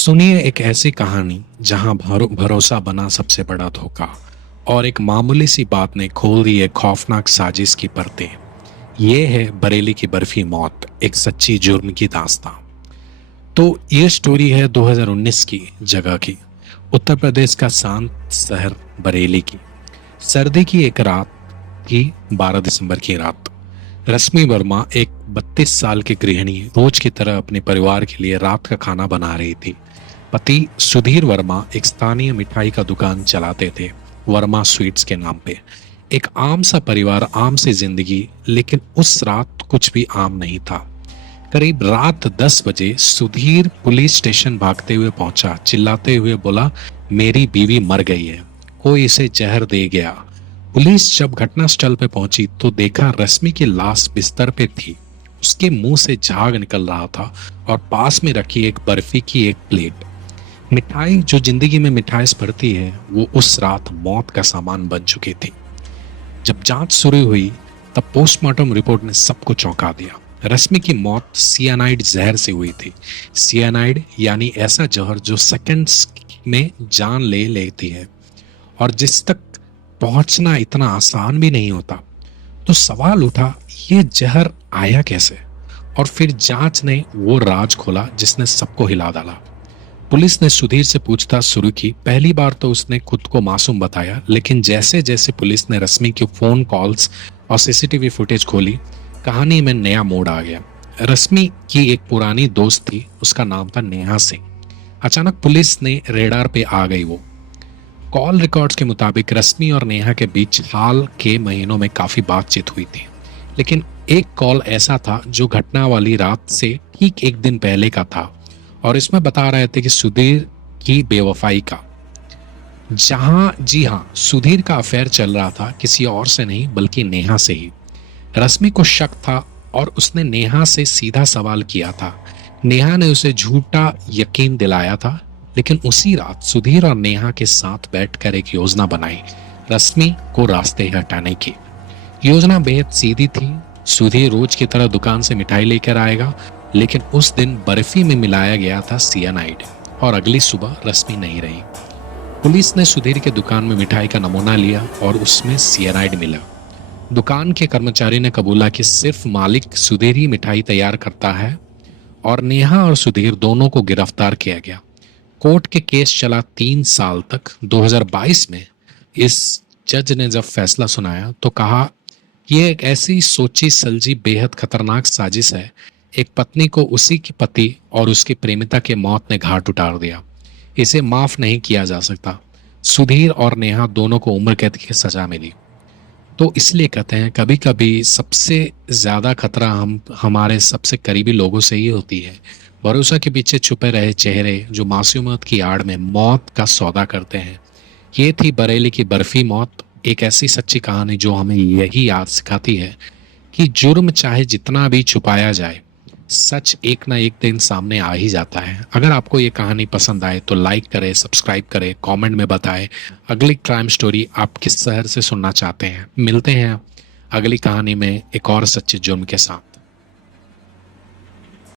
सुनिए एक ऐसी कहानी जहां भरोसा बना सबसे बड़ा धोखा और एक मामूली सी बात ने खोल दी एक खौफनाक साजिश की परतें। ये है बरेली की बर्फी मौत, एक सच्ची जुर्म की दास्तां। तो ये स्टोरी है 2019 की जगह की, उत्तर प्रदेश का शांत शहर बरेली की। सर्दी की एक रात थी, 12 दिसंबर की रात। रश्मि वर्मा एक 32 साल की गृहिणी रोज की तरह अपने परिवार के लिए रात का खाना बना रही थी। पति सुधीर वर्मा एक स्थानीय मिठाई का दुकान चलाते थे, वर्मा स्वीट्स के नाम पे। एक आम सा परिवार, आम सी जिंदगी, लेकिन उस रात कुछ भी आम नहीं था। करीब रात 10 बजे सुधीर पुलिस स्टेशन भागते हुए पहुंचा, चिल्लाते हुए बोला, मेरी बीवी मर गई है, कोई इसे जहर दे गया। पुलिस जब घटनास्थल पे पहुंची तो देखा रश्मि की लाश बिस्तर पे थी। उसके मुंह से झाग निकल रहा था और पास में रखी एक बर्फी की एक प्लेट। मिठाई जो जिंदगी में मिठास भरती है, वो उस रात मौत का सामान बन चुकी थी। जब जांच शुरू हुई तब पोस्टमार्टम रिपोर्ट ने सबको चौंका दिया। रश्मि की मौत सियानाइड जहर से हुई थी। सियानाइड यानी ऐसा जहर जो सेकंड्स में जान ले लेती है और जिस तक पहुंचना इतना आसान भी नहीं होता। तो सवाल उठा, ये जहर आया कैसे? और फिर जांच ने वो राज खोला जिसने सबको हिला डाला। पुलिस ने सुधीर से पूछताछ शुरू की। पहली बार तो उसने खुद को मासूम बताया, लेकिन जैसे जैसे पुलिस ने रश्मि की फोन कॉल्स और सीसीटीवी फुटेज खोली, कहानी में नया मोड़ आ गया। रश्मि की एक पुरानी दोस्त थी, उसका नाम था नेहा सिंह। अचानक पुलिस ने रेडार पे आ गई। वो कॉल रिकॉर्ड्स के मुताबिक रश्मि और नेहा के बीच हाल के महीनों में काफी बातचीत हुई थी, लेकिन एक कॉल ऐसा था जो घटना वाली रात से ठीक एक दिन पहले का था और इसमें बता रहे थे कि सुधीर की बेवफाई का। जी हाँ, सुधीर का अफेयर चल रहा था, किसी और से नहीं बल्कि नेहा से ही। रश्मि को शक था और उसने नेहा से सीधा सवाल किया था। नेहा ने उसे झूठा यकीन दिलाया था, लेकिन उसी रात सुधीर और नेहा के साथ बैठकर एक योजना बनाई, रश्मि को रास्ते हटाने की। योजना बेहद सीधी थी। सुधीर रोज की तरह दुकान से मिठाई लेकर आएगा, लेकिन उस दिन बर्फी में मिलाया गया था सियानाइड और अगली सुबह रश्मि नहीं रही। पुलिस ने सुधीर के दुकान में मिठाई का नमूना लिया और उसमें सियानाइड मिला। दुकान के कर्मचारी ने कबूला कि सिर्फ मालिक सुधीर ही मिठाई तैयार करता है और नेहा और सुधीर दोनों को गिरफ्तार किया गया। कोर्ट के केस चला 3 साल तक। 2022 में इस जज ने जब फैसला सुनाया तो कहा, यह एक ऐसी सोची सलझी बेहद खतरनाक साजिश है। एक पत्नी को उसी के पति और उसकी प्रेमिका के मौत ने घाट उतार दिया। इसे माफ नहीं किया जा सकता। सुधीर और नेहा दोनों को उम्र कैद की सजा मिली। तो इसलिए कहते हैं कभी कभी सबसे ज्यादा खतरा हमारे सबसे करीबी लोगों से ही होती है। भरोसा के पीछे छुपे रहे चेहरे जो मासूमियत की आड़ में मौत का सौदा करते हैं। ये थी बरेली की बर्फी मौत, एक ऐसी सच्ची कहानी जो हमें यही याद सिखाती है कि जुर्म चाहे जितना भी छुपाया जाए, सच एक ना एक दिन सामने आ ही जाता है। अगर आपको ये कहानी पसंद आए तो लाइक करें, सब्सक्राइब करें, कमेंट में बताएं अगली क्राइम स्टोरी आप किस शहर से सुनना चाहते हैं। मिलते हैं अगली कहानी में एक और सच्चे जुर्म के साथ।